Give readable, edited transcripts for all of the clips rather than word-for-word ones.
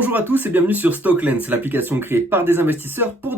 Bonjour à tous et bienvenue sur Stocklens, l'application créée par des investisseurs pour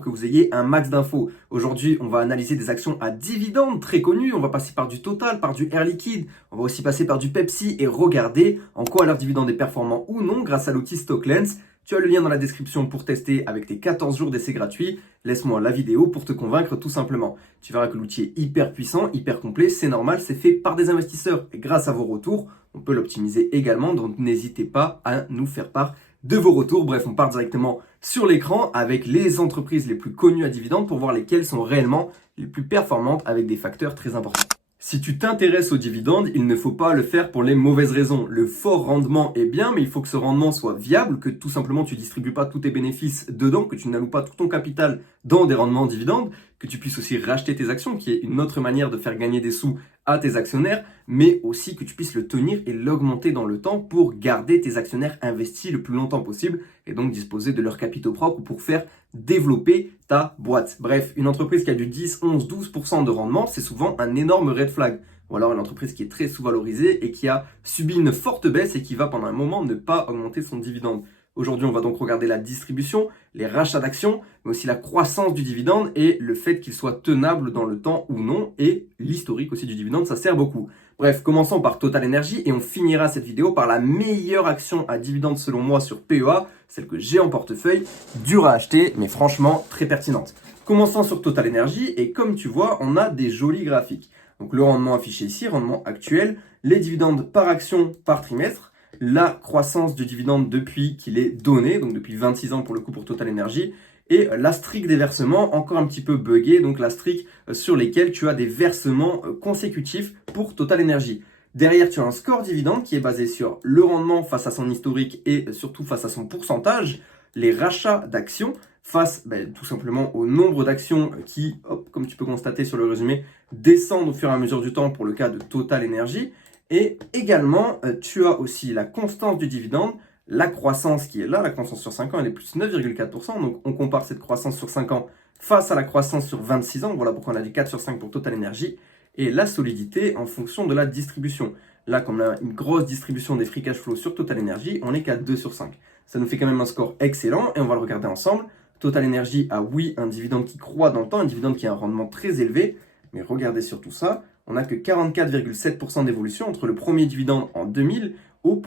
que vous ayez un max d'infos. Aujourd'hui, on va analyser des actions à dividendes très connues, on va passer par du Total, par du Air Liquide, on va aussi passer par du Pepsi et regarder en quoi leur dividende est performant ou non grâce à l'outil Stocklens. Tu as le lien dans la description pour tester avec tes 14 jours d'essai gratuit. Laisse-moi la vidéo pour te convaincre tout simplement. Tu verras que l'outil est hyper puissant, hyper complet, c'est normal, c'est fait par des investisseurs. Et grâce à vos retours, on peut l'optimiser également, donc n'hésitez pas à nous faire part de vos retours. Bref, on part directement sur l'écran avec les entreprises les plus connues à dividendes pour voir lesquelles sont réellement les plus performantes avec des facteurs très importants. Si tu t'intéresses aux dividendes, il ne faut pas le faire pour les mauvaises raisons. Le fort rendement est bien, mais il faut que ce rendement soit viable, que tout simplement tu distribues pas tous tes bénéfices dedans, que tu n'alloues pas tout ton capital dans des rendements en dividendes, que tu puisses aussi racheter tes actions, qui est une autre manière de faire gagner des sous à tes actionnaires, mais aussi que tu puisses le tenir et l'augmenter dans le temps pour garder tes actionnaires investis le plus longtemps possible et donc disposer de leurs capitaux propres pour faire développer ta boîte. Bref, une entreprise qui a du 10, 11, 12% de rendement, c'est souvent un énorme red flag. Ou alors une entreprise qui est très sous-valorisée et qui a subi une forte baisse et qui va pendant un moment ne pas augmenter son dividende. Aujourd'hui, on va donc regarder la distribution, les rachats d'actions, mais aussi la croissance du dividende et le fait qu'il soit tenable dans le temps ou non, et l'historique aussi du dividende, ça sert beaucoup. Bref, commençons par Total Energy et on finira cette vidéo par la meilleure action à dividende selon moi sur PEA, celle que j'ai en portefeuille, dure à acheter, mais franchement très pertinente. Commençons sur Total Energy et comme tu vois, on a des jolis graphiques. Donc le rendement affiché ici, rendement actuel, les dividendes par action par trimestre, la croissance du dividende depuis qu'il est donné, donc depuis 26 ans pour le coup pour Total Energy, et la streak des versements encore un petit peu buggée, donc la streak sur lesquels tu as des versements consécutifs pour Total Energy. Derrière, tu as un score dividende qui est basé sur le rendement face à son historique et surtout face à son pourcentage, les rachats d'actions face tout simplement au nombre d'actions qui, comme tu peux constater sur le résumé, descendent au fur et à mesure du temps pour le cas de Total Energy. Et également, tu as aussi la constance du dividende, la croissance qui est là, la croissance sur 5 ans, elle est plus 9,4%. Donc, on compare cette croissance sur 5 ans face à la croissance sur 26 ans. Voilà pourquoi on a du 4 sur 5 pour Total Energy. Et la solidité en fonction de la distribution. Là, comme on a une grosse distribution des free cash flow sur Total Energy, on est qu'à 2 sur 5. Ça nous fait quand même un score excellent et on va le regarder ensemble. Total Energy a, oui, un dividende qui croît dans le temps, un dividende qui a un rendement très élevé. Mais regardez surtout ça. On n'a que 44,7% d'évolution entre le premier dividende en 2000 au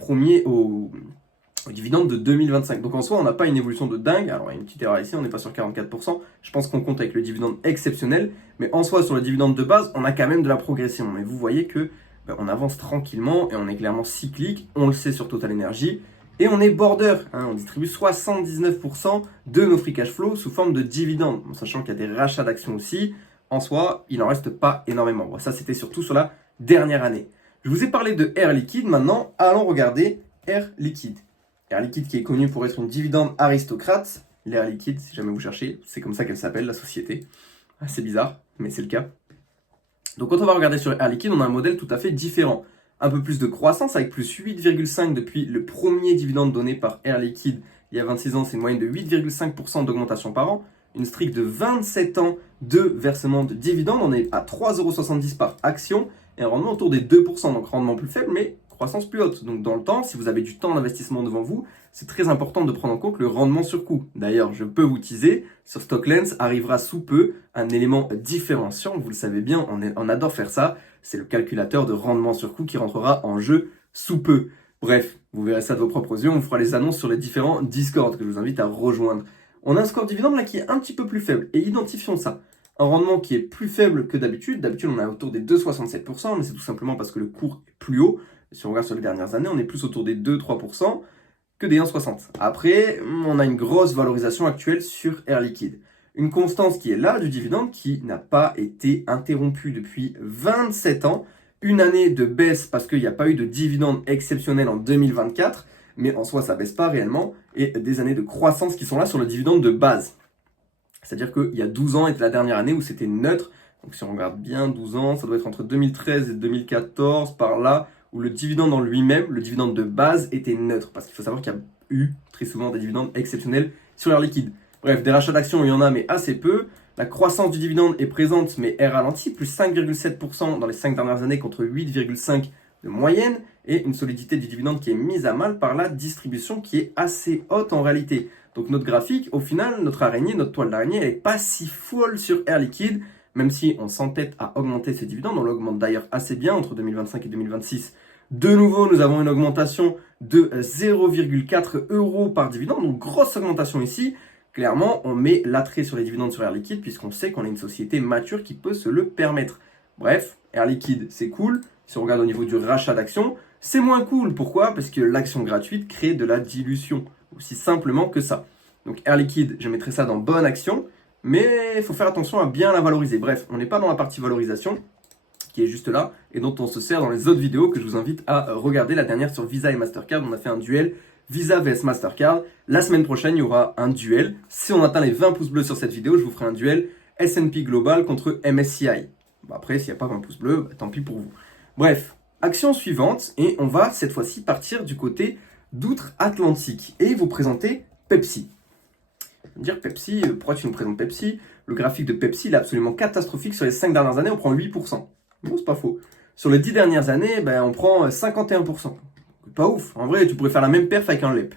dividende de 2025. Donc en soi, on n'a pas une évolution de dingue. Alors il y a une petite erreur ici, on n'est pas sur 44%. Je pense qu'on compte avec le dividende exceptionnel. Mais en soi, sur le dividende de base, on a quand même de la progression. Mais vous voyez que on avance tranquillement et on est clairement cyclique. On le sait sur Total Energy. Et on est border. On distribue 79% de nos free cash flow sous forme de dividendes. Sachant qu'il y a des rachats d'actions aussi. En soi, il n'en reste pas énormément. Bon, ça, c'était surtout sur la dernière année. Je vous ai parlé de Air Liquide. Maintenant, allons regarder Air Liquide. Air Liquide qui est connue pour être une dividende aristocrate. L'Air Liquide, si jamais vous cherchez, c'est comme ça qu'elle s'appelle, la société. C'est bizarre, mais c'est le cas. Donc, quand on va regarder sur Air Liquide, on a un modèle tout à fait différent. Un peu plus de croissance avec plus 8,5 depuis le premier dividende donné par Air Liquide il y a 26 ans. C'est une moyenne de 8,5% d'augmentation par an. Une streak de 27 ans de versement de dividendes. On est à 3,70€ par action et un rendement autour des 2%. Donc rendement plus faible, mais croissance plus haute. Donc dans le temps, si vous avez du temps d'investissement devant vous, c'est très important de prendre en compte le rendement sur coût. D'ailleurs, je peux vous teaser, sur Stocklens arrivera sous peu un élément différenciant. Vous le savez bien, on adore faire ça. C'est le calculateur de rendement sur coût qui rentrera en jeu sous peu. Bref, vous verrez ça de vos propres yeux. On fera les annonces sur les différents Discord que je vous invite à rejoindre. On a un score dividende là qui est un petit peu plus faible. Et identifions ça. Un rendement qui est plus faible que d'habitude. D'habitude, on est autour des 2,67%, mais c'est tout simplement parce que le cours est plus haut. Si on regarde sur les dernières années, on est plus autour des 2-3% que des 1,60. Après, on a une grosse valorisation actuelle sur Air Liquide. Une constance qui est là du dividende qui n'a pas été interrompue depuis 27 ans. Une année de baisse parce qu'il n'y a pas eu de dividende exceptionnel en 2024. Mais en soi, ça baisse pas réellement, et des années de croissance qui sont là sur le dividende de base. C'est-à-dire qu'il y a 12 ans était la dernière année où c'était neutre. Donc si on regarde bien 12 ans, ça doit être entre 2013 et 2014, par là, où le dividende en lui-même, le dividende de base, était neutre. Parce qu'il faut savoir qu'il y a eu très souvent des dividendes exceptionnels sur Air Liquide. Bref, des rachats d'actions, il y en a, mais assez peu. La croissance du dividende est présente, mais est ralentie, plus 5,7% dans les 5 dernières années contre 8,5% de moyenne et une solidité du dividende qui est mise à mal par la distribution qui est assez haute en réalité. Donc notre graphique, au final, notre araignée, notre toile d'araignée, elle n'est pas si folle sur Air Liquide, même si on s'entête à augmenter ce dividende. On l'augmente d'ailleurs assez bien entre 2025 et 2026. De nouveau, nous avons une augmentation de 0,4 € par dividende, donc grosse augmentation ici. Clairement, on met l'attrait sur les dividendes sur Air Liquide puisqu'on sait qu'on est une société mature qui peut se le permettre. Bref, Air Liquide, c'est cool. Si on regarde au niveau du rachat d'actions, c'est moins cool. Pourquoi? Parce que l'action gratuite crée de la dilution. Aussi simplement que ça. Donc Air Liquide, je mettrai ça dans bonne action, mais il faut faire attention à bien la valoriser. Bref, on n'est pas dans la partie valorisation, qui est juste là, et dont on se sert dans les autres vidéos que je vous invite à regarder. La dernière sur Visa et Mastercard, on a fait un duel Visa vs Mastercard. La semaine prochaine, il y aura un duel. Si on atteint les 20 pouces bleus sur cette vidéo, je vous ferai un duel S&P Global contre MSCI. Après, s'il n'y a pas 20 pouces bleus, tant pis pour vous. Bref, action suivante, et on va cette fois-ci partir du côté d'outre-Atlantique et vous présenter Pepsi. Vous me dire, Pepsi, pourquoi tu nous présentes Pepsi? Le graphique de Pepsi, il est absolument catastrophique. Sur les 5 dernières années, on prend 8%. Bon, c'est pas faux. Sur les 10 dernières années, on prend 51%. Pas ouf. En vrai, tu pourrais faire la même perf avec un LEP.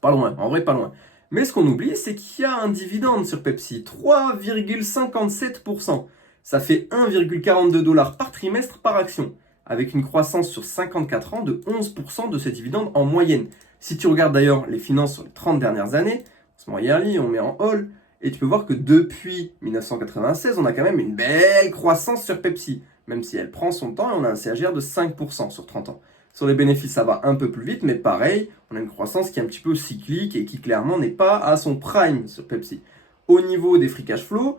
Pas loin, en vrai, pas loin. Mais ce qu'on oublie, c'est qu'il y a un dividende sur Pepsi. 3,57%. Ça fait 1,42 $ par trimestre par action, avec une croissance sur 54 ans de 11% de ces dividendes en moyenne. Si tu regardes d'ailleurs les finances sur les 30 dernières années, on se met en yearly, on met en all, et tu peux voir que depuis 1996, on a quand même une belle croissance sur Pepsi, même si elle prend son temps et on a un CAGR de 5% sur 30 ans. Sur les bénéfices, ça va un peu plus vite, mais pareil, on a une croissance qui est un petit peu cyclique et qui clairement n'est pas à son prime sur Pepsi. Au niveau des free cash flow,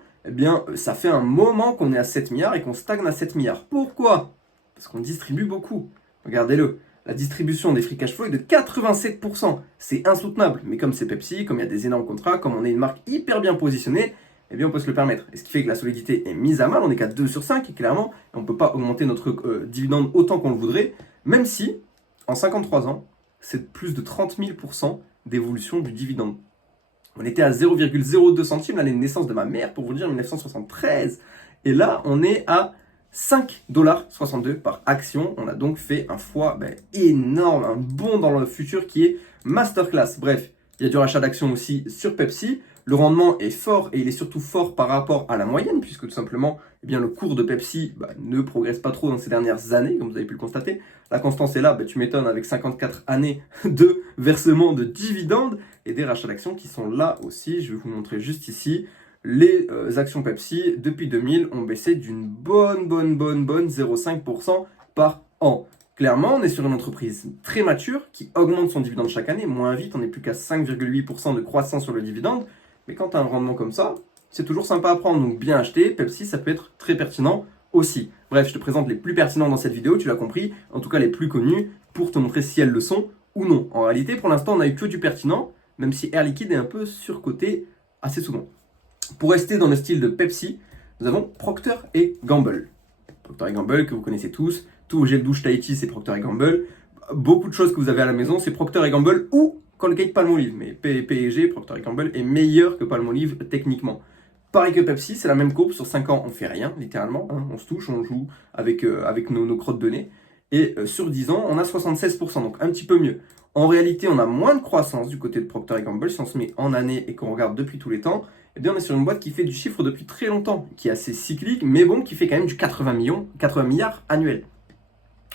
ça fait un moment qu'on est à 7 milliards et qu'on stagne à 7 milliards. Pourquoi? Parce qu'on distribue beaucoup. Regardez-le. La distribution des free cash flow est de 87%. C'est insoutenable. Mais comme c'est Pepsi, comme il y a des énormes contrats, comme on est une marque hyper bien positionnée, on peut se le permettre. Et ce qui fait que la solidité est mise à mal. On n'est qu'à 2 sur 5, et clairement, on ne peut pas augmenter notre dividende autant qu'on le voudrait, même si, en 53 ans, c'est plus de 30 000% d'évolution du dividende. On était à 0,02 centimes l'année de naissance de ma mère, pour vous dire, 1973. Et là, on est à 5,62 $ par action. On a donc fait un fois énorme, un bond dans le futur qui est masterclass. Bref, il y a du rachat d'actions aussi sur Pepsi. Le rendement est fort et il est surtout fort par rapport à la moyenne, puisque tout simplement, le cours de Pepsi ne progresse pas trop dans ces dernières années, comme vous avez pu le constater. La constance est là, tu m'étonnes, avec 54 années de versement de dividendes et des rachats d'actions qui sont là aussi. Je vais vous montrer juste ici. Les actions Pepsi, depuis 2000, ont baissé d'une bonne 0,5% par an. Clairement, on est sur une entreprise très mature qui augmente son dividende chaque année. Moins vite, on n'est plus qu'à 5,8% de croissance sur le dividende. Mais quand tu as un rendement comme ça, c'est toujours sympa à prendre. Donc bien acheter, Pepsi, ça peut être très pertinent aussi. Bref, je te présente les plus pertinents dans cette vidéo, tu l'as compris. En tout cas, les plus connus pour te montrer si elles le sont ou non. En réalité, pour l'instant, on n'a eu que du pertinent, même si Air Liquide est un peu surcoté assez souvent. Pour rester dans le style de Pepsi, nous avons Procter & Gamble. Procter & Gamble, que vous connaissez tous. Tous vos gels douche Tahiti, c'est Procter & Gamble. Beaucoup de choses que vous avez à la maison, c'est Procter & Gamble ou Colgate Palmolive. Mais P&G, Procter & Gamble, est meilleur que Palmolive techniquement. Pareil que Pepsi, c'est la même courbe. Sur 5 ans, on fait rien, littéralement. On se touche, on joue avec nos crottes de nez. Et sur 10 ans, on a 76%, donc un petit peu mieux. En réalité, on a moins de croissance du côté de Procter & Gamble. Si on se met en année et qu'on regarde depuis tous les temps, on est sur une boîte qui fait du chiffre depuis très longtemps, qui est assez cyclique, mais bon, qui fait quand même du 80 milliards annuels.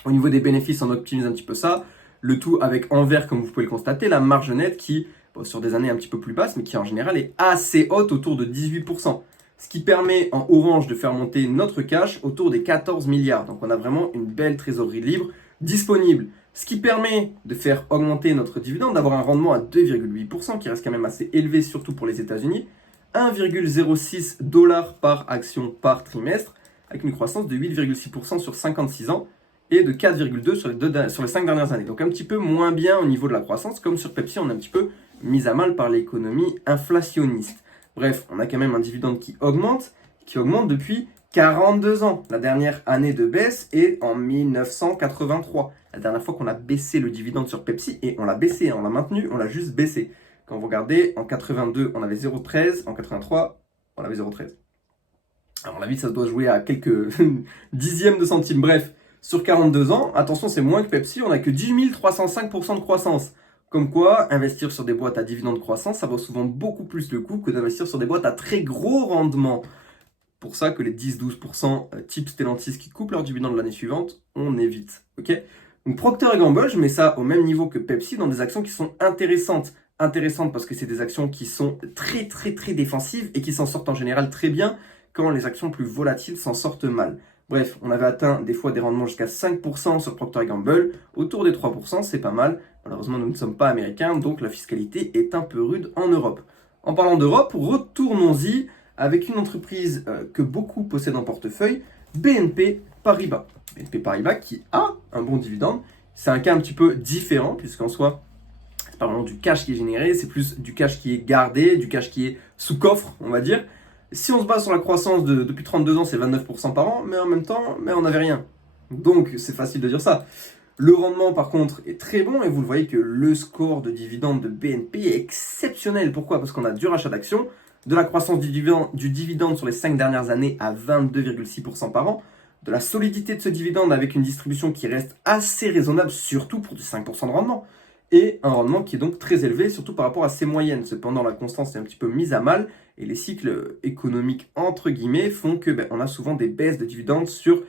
Au niveau des bénéfices, on optimise un petit peu ça. Le tout avec en vert, comme vous pouvez le constater, la marge nette qui, sur des années un petit peu plus basses, mais qui en général est assez haute, autour de 18%. Ce qui permet en orange de faire monter notre cash autour des 14 milliards. Donc on a vraiment une belle trésorerie libre disponible. Ce qui permet de faire augmenter notre dividende, d'avoir un rendement à 2,8%, qui reste quand même assez élevé, surtout pour les États-Unis. 1,06 $ par action par trimestre, avec une croissance de 8,6% sur 56 ans et de 4,2 sur les 5 dernières années. Donc un petit peu moins bien au niveau de la croissance, comme sur Pepsi, on est un petit peu mis à mal par l'économie inflationniste. Bref, on a quand même un dividende qui augmente depuis 42 ans. La dernière année de baisse est en 1983. La dernière fois qu'on a baissé le dividende sur Pepsi, et on l'a baissé, on l'a maintenu, on l'a juste baissé. Quand vous regardez, en 82, on avait 0,13, en 83, on avait 0,13. À mon avis, ça doit jouer à quelques dixièmes de centimes. Bref, Sur 42 ans, attention, c'est moins que Pepsi, on n'a que 10 305% de croissance. Comme quoi, investir sur des boîtes à dividendes croissants, ça vaut souvent beaucoup plus le coup que d'investir sur des boîtes à très gros rendement. Pour ça que les 10-12% type Stellantis qui coupent leur dividende l'année suivante, on évite. Ok? Donc Procter & Gamble, je mets ça au même niveau que Pepsi dans des actions qui sont intéressantes. Intéressantes parce que c'est des actions qui sont très très très défensives et qui s'en sortent en général très bien quand les actions plus volatiles s'en sortent mal. Bref, on avait atteint des fois des rendements jusqu'à 5% sur Procter & Gamble, autour des 3%, c'est pas mal. Malheureusement, nous ne sommes pas américains, donc la fiscalité est un peu rude en Europe. En parlant d'Europe, retournons-y avec une entreprise que beaucoup possèdent en portefeuille, BNP Paribas. BNP Paribas qui a un bon dividende. C'est un cas un petit peu différent, puisqu'en soi, c'est pas vraiment du cash qui est généré, c'est plus du cash qui est gardé, du cash qui est sous coffre, on va dire. Si on se base sur la croissance depuis 32 ans, c'est 29% par an, mais en même temps, on n'avait rien. Donc, c'est facile de dire ça. Le rendement, par contre, est très bon, et vous le voyez que le score de dividende de BNP est exceptionnel. Pourquoi? Parce qu'on a du rachat d'actions, de la croissance du dividende sur les 5 dernières années à 22,6% par an, de la solidité de ce dividende avec une distribution qui reste assez raisonnable, surtout pour du 5% de rendement, et un rendement qui est donc très élevé, surtout par rapport à ses moyennes. Cependant, la constance est un petit peu mise à mal, et les cycles économiques, entre guillemets, font que on a souvent des baisses de dividendes sur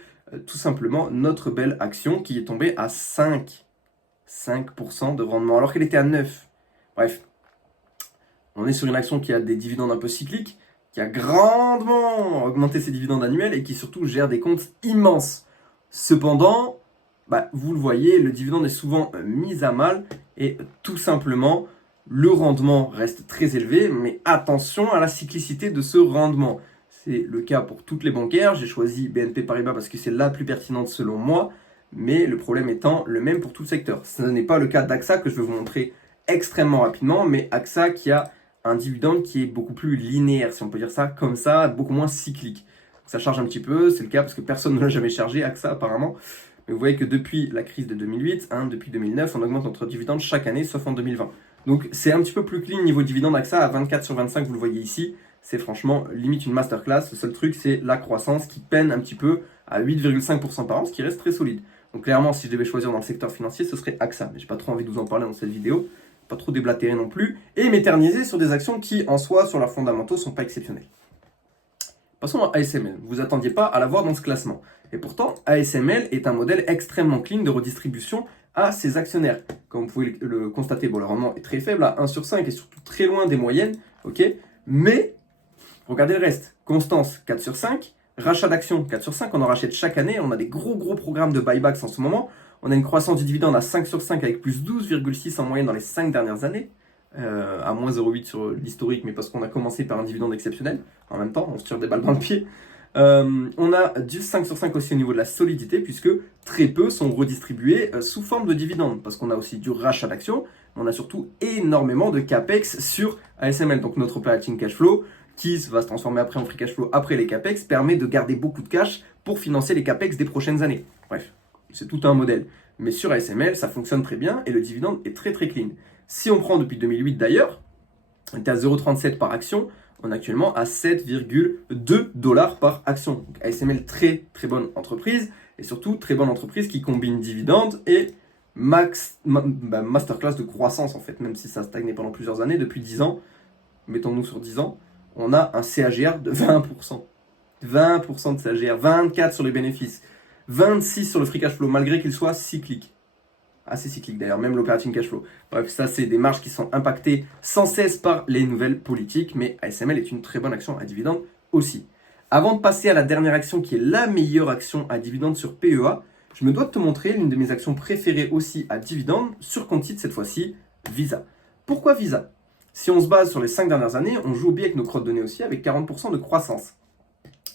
tout simplement notre belle action qui est tombée à 5% de rendement, alors qu'elle était à 9. Bref. On est sur une action qui a des dividendes un peu cycliques, qui a grandement augmenté ses dividendes annuels et qui surtout gère des comptes immenses. Cependant, vous le voyez, le dividende est souvent mis à mal et tout simplement, le rendement reste très élevé, mais attention à la cyclicité de ce rendement. C'est le cas pour toutes les bancaires. J'ai choisi BNP Paribas parce que c'est la plus pertinente selon moi, mais le problème étant le même pour tout le secteur. Ce n'est pas le cas d'AXA que je vais vous montrer extrêmement rapidement, mais AXA qui a un dividende qui est beaucoup plus linéaire, si on peut dire ça comme ça, beaucoup moins cyclique. Ça charge un petit peu, c'est le cas parce que personne ne l'a jamais chargé, AXA apparemment. Mais vous voyez que depuis la crise de 2008, depuis 2009, on augmente notre dividende chaque année, sauf en 2020. Donc c'est un petit peu plus clean niveau dividende AXA à 24 sur 25, vous le voyez ici. C'est franchement limite une masterclass. Le seul truc, c'est la croissance qui peine un petit peu à 8,5% par an, ce qui reste très solide. Donc clairement, si je devais choisir dans le secteur financier, ce serait AXA. Mais j'ai pas trop envie de vous en parler dans cette vidéo. Pas trop déblatérer non plus, et m'éterniser sur des actions qui, en soi, sur leurs fondamentaux, sont pas exceptionnelles. Passons à ASML. Vous ne attendiez pas à la voir dans ce classement. Et pourtant, ASML est un modèle extrêmement clean de redistribution à ses actionnaires. Comme vous pouvez le constater, le rendement est très faible, à 1 sur 5, et surtout très loin des moyennes, ok. Mais, regardez le reste. Constance, 4 sur 5. Rachat d'actions, 4 sur 5. On en rachète chaque année. On a des gros programmes de buybacks en ce moment. On a une croissance du dividende à 5 sur 5 avec plus 12,6 en moyenne dans les 5 dernières années, à moins 0,8 sur l'historique, mais parce qu'on a commencé par un dividende exceptionnel. En même temps, on se tire des balles dans le pied. On a du 5 sur 5 aussi au niveau de la solidité, puisque très peu sont redistribués sous forme de dividende, parce qu'on a aussi du rachat d'actions, mais on a surtout énormément de CAPEX sur ASML, donc notre operating cash flow, qui va se transformer après en free cash flow après les CAPEX, permet de garder beaucoup de cash pour financer les CAPEX des prochaines années. Bref. C'est tout un modèle. Mais sur ASML, ça fonctionne très bien et le dividende est très très clean. Si on prend depuis 2008 d'ailleurs, on était à 0,37 par action, on est actuellement à 7,2 $ par action. Donc ASML, très très bonne entreprise et surtout très bonne entreprise qui combine dividende et masterclass de croissance en fait, même si ça a stagné pendant plusieurs années, depuis 10 ans, mettons-nous sur 10 ans, on a un CAGR de 20%. 20% de CAGR, 24% sur les bénéfices. 26 sur le free cash flow, malgré qu'il soit cyclique. Assez cyclique d'ailleurs, même l'operating cash flow. Bref, ça c'est des marges qui sont impactées sans cesse par les nouvelles politiques, mais ASML est une très bonne action à dividende aussi. Avant de passer à la dernière action qui est la meilleure action à dividende sur PEA, je me dois de te montrer l'une de mes actions préférées aussi à dividende sur compte titre cette fois-ci, Visa. Pourquoi Visa? Si on se base sur les 5 dernières années, on joue bien avec nos crottes de nez aussi avec 40% de croissance.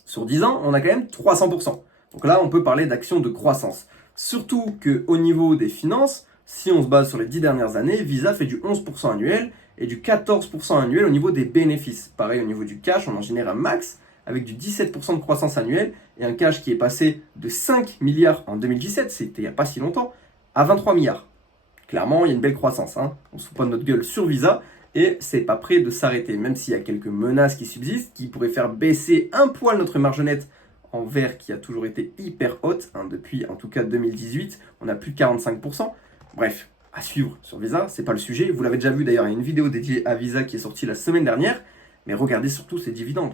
Sur 10 ans, on a quand même 300%. Donc là, on peut parler d'action de croissance. Surtout qu'au niveau des finances, si on se base sur les 10 dernières années, Visa fait du 11% annuel et du 14% annuel au niveau des bénéfices. Pareil, au niveau du cash, on en génère un max avec du 17% de croissance annuelle et un cash qui est passé de 5 milliards en 2017, c'était il n'y a pas si longtemps, à 23 milliards. Clairement, il y a une belle croissance. On se fout pas de notre gueule sur Visa et c'est pas prêt de s'arrêter, même s'il y a quelques menaces qui subsistent, qui pourraient faire baisser un poil notre marge nette en vert qui a toujours été hyper haute, depuis en tout cas 2018, on a plus de 45%. Bref, à suivre sur Visa, c'est pas le sujet. Vous l'avez déjà vu d'ailleurs, il y a une vidéo dédiée à Visa qui est sortie la semaine dernière, mais regardez surtout ces dividendes.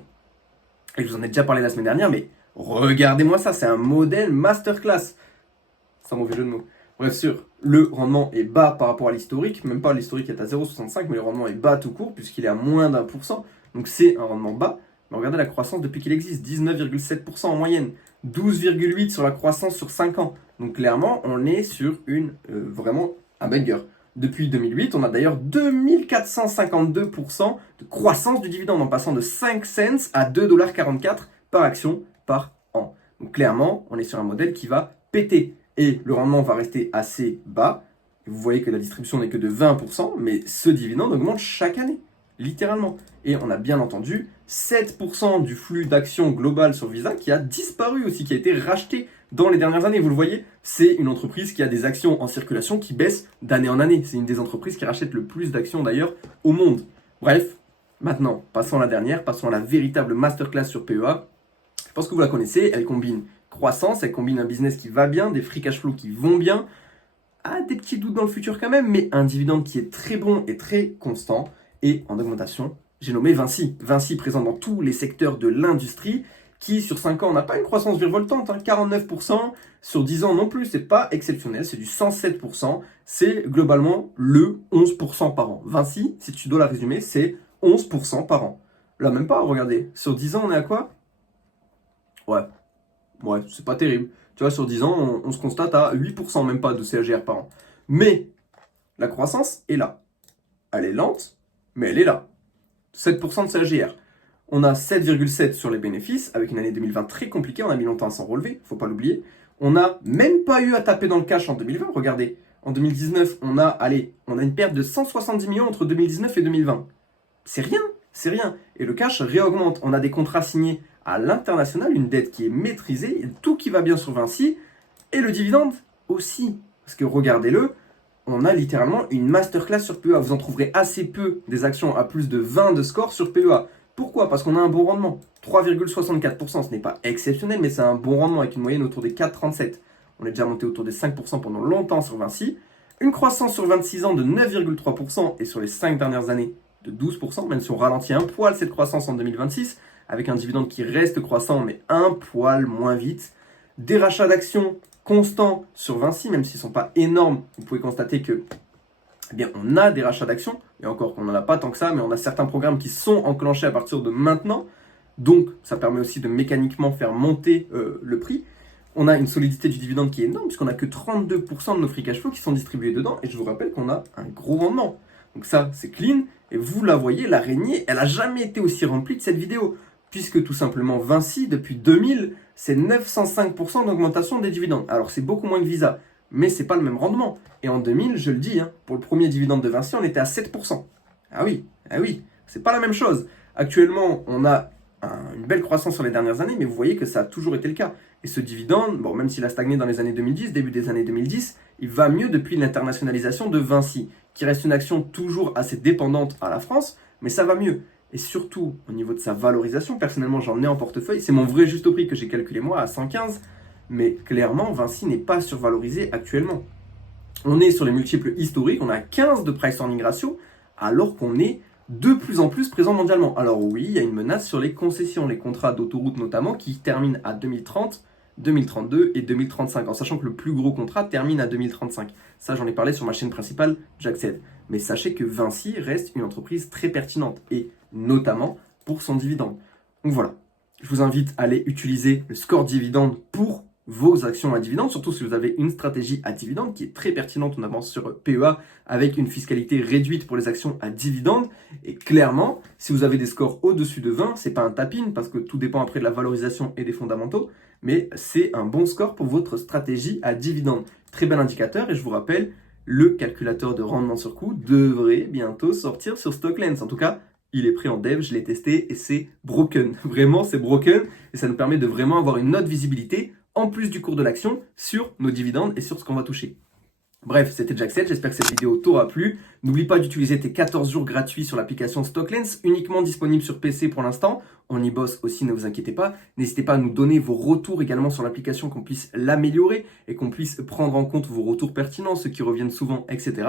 Et je vous en ai déjà parlé la semaine dernière, mais regardez-moi ça, c'est un modèle masterclass. C'est un mauvais jeu de mots. Bref, sûr, le rendement est bas par rapport à l'historique, même pas l'historique est à 0,65, mais le rendement est bas tout court, puisqu'il est à moins d'1%, donc c'est un rendement bas. Mais regardez la croissance depuis qu'il existe, 19,7% en moyenne, 12,8% sur la croissance sur 5 ans. Donc clairement, on est sur vraiment un banger. Depuis 2008, on a d'ailleurs 2452% de croissance du dividende, en passant de 5 cents à 2,44$ par action par an. Donc clairement, on est sur un modèle qui va péter. Et le rendement va rester assez bas. Vous voyez que la distribution n'est que de 20%, mais ce dividende augmente chaque année, littéralement. Et on a bien entendu 7% du flux d'actions global sur Visa qui a disparu aussi, qui a été racheté dans les dernières années. Vous le voyez, c'est une entreprise qui a des actions en circulation qui baissent d'année en année. C'est une des entreprises qui rachète le plus d'actions d'ailleurs au monde. Bref, maintenant, passons à la dernière, passons à la véritable masterclass sur PEA. Je pense que vous la connaissez, elle combine croissance, elle combine un business qui va bien, des free cash flow qui vont bien, des petits doutes dans le futur quand même, mais un dividende qui est très bon et très constant. Et en augmentation, j'ai nommé Vinci. Vinci présent dans tous les secteurs de l'industrie, qui sur 5 ans n'a pas une croissance virevoltante, 49%, sur 10 ans non plus, c'est pas exceptionnel, c'est du 107%, c'est globalement le 11% par an. Vinci, si tu dois la résumer, c'est 11% par an. Là même pas, regardez, sur 10 ans on est à quoi? Ouais, c'est pas terrible. Tu vois, sur 10 ans, on se constate à 8%, même pas, de CAGR par an. Mais la croissance est là. Elle est lente, mais elle est là. 7% de CAGR. On a 7,7 sur les bénéfices, avec une année 2020 très compliquée, on a mis longtemps à s'en relever, faut pas l'oublier. On n'a même pas eu à taper dans le cash en 2020, regardez. En 2019, on a une perte de 170 millions entre 2019 et 2020. C'est rien, c'est rien. Et le cash réaugmente. On a des contrats signés à l'international, une dette qui est maîtrisée, tout qui va bien sur Vinci, et le dividende aussi. Parce que regardez-le, on a littéralement une masterclass sur PEA. Vous en trouverez assez peu des actions à plus de 20 de score sur PEA. Pourquoi? Parce qu'on a un bon rendement. 3,64%, ce n'est pas exceptionnel, mais c'est un bon rendement avec une moyenne autour des 4,37. On est déjà monté autour des 5% pendant longtemps sur Vinci. Une croissance sur 26 ans de 9,3% et sur les 5 dernières années de 12%, même si on ralentit un poil cette croissance en 2026, avec un dividende qui reste croissant, mais un poil moins vite. Des rachats d'actions constants sur Vinci, même s'ils ne sont pas énormes. Vous pouvez constater que, on a des rachats d'actions, et encore qu'on n'en a pas tant que ça, mais on a certains programmes qui sont enclenchés à partir de maintenant. Donc, ça permet aussi de mécaniquement faire monter le prix. On a une solidité du dividende qui est énorme, puisqu'on n'a que 32% de nos free cash flow qui sont distribués dedans, et je vous rappelle qu'on a un gros rendement. Donc ça, c'est clean, et vous la voyez, l'araignée, elle n'a jamais été aussi remplie de cette vidéo. Puisque tout simplement Vinci, depuis 2000, c'est 905% d'augmentation des dividendes. Alors c'est beaucoup moins que Visa, mais c'est pas le même rendement. Et en 2000, je le dis, pour le premier dividende de Vinci, on était à 7%. Ah oui, c'est pas la même chose. Actuellement, on a une belle croissance sur les dernières années, mais vous voyez que ça a toujours été le cas. Et ce dividende, même s'il a stagné dans les années 2010, début des années 2010, il va mieux depuis l'internationalisation de Vinci, qui reste une action toujours assez dépendante à la France, mais ça va mieux. Et surtout, au niveau de sa valorisation, personnellement, j'en ai en portefeuille. C'est mon vrai juste prix que j'ai calculé moi à 115. Mais clairement, Vinci n'est pas survalorisé actuellement. On est sur les multiples historiques, on a 15 de price earning ratio, alors qu'on est de plus en plus présent mondialement. Alors oui, il y a une menace sur les concessions, les contrats d'autoroute notamment, qui terminent à 2030, 2032 et 2035, en sachant que le plus gros contrat termine à 2035. Ça, j'en ai parlé sur ma chaîne principale, j'accède. Mais sachez que Vinci reste une entreprise très pertinente, et notamment pour son dividende. Donc voilà, je vous invite à aller utiliser le score dividende pour vos actions à dividende, surtout si vous avez une stratégie à dividende qui est très pertinente. On avance sur PEA avec une fiscalité réduite pour les actions à dividende. Et clairement, si vous avez des scores au-dessus de 20, c'est pas un tap-in parce que tout dépend après de la valorisation et des fondamentaux, mais c'est un bon score pour votre stratégie à dividende. Très bel indicateur, et je vous rappelle, le calculateur de rendement sur coût devrait bientôt sortir sur Stocklens. En tout cas, il est prêt en dev, je l'ai testé et c'est broken. Vraiment, c'est broken et ça nous permet de vraiment avoir une autre visibilité en plus du cours de l'action sur nos dividendes et sur ce qu'on va toucher. Bref, c'était Jackset, j'espère que cette vidéo t'aura plu. N'oublie pas d'utiliser tes 14 jours gratuits sur l'application StockLens, uniquement disponible sur PC pour l'instant. On y bosse aussi, ne vous inquiétez pas. N'hésitez pas à nous donner vos retours également sur l'application, qu'on puisse l'améliorer et qu'on puisse prendre en compte vos retours pertinents, ceux qui reviennent souvent, etc.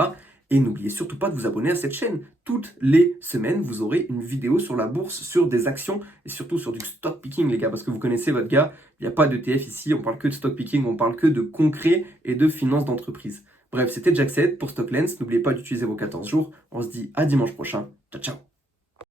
Et n'oubliez surtout pas de vous abonner à cette chaîne. Toutes les semaines, vous aurez une vidéo sur la bourse, sur des actions et surtout sur du stock picking, les gars, parce que vous connaissez votre gars, il n'y a pas d'ETF ici, on parle que de stock picking, on parle que de concret et de finance d'entreprise. Bref, c'était Jackset pour StockLens. N'oubliez pas d'utiliser vos 14 jours. On se dit à dimanche prochain. Ciao, ciao.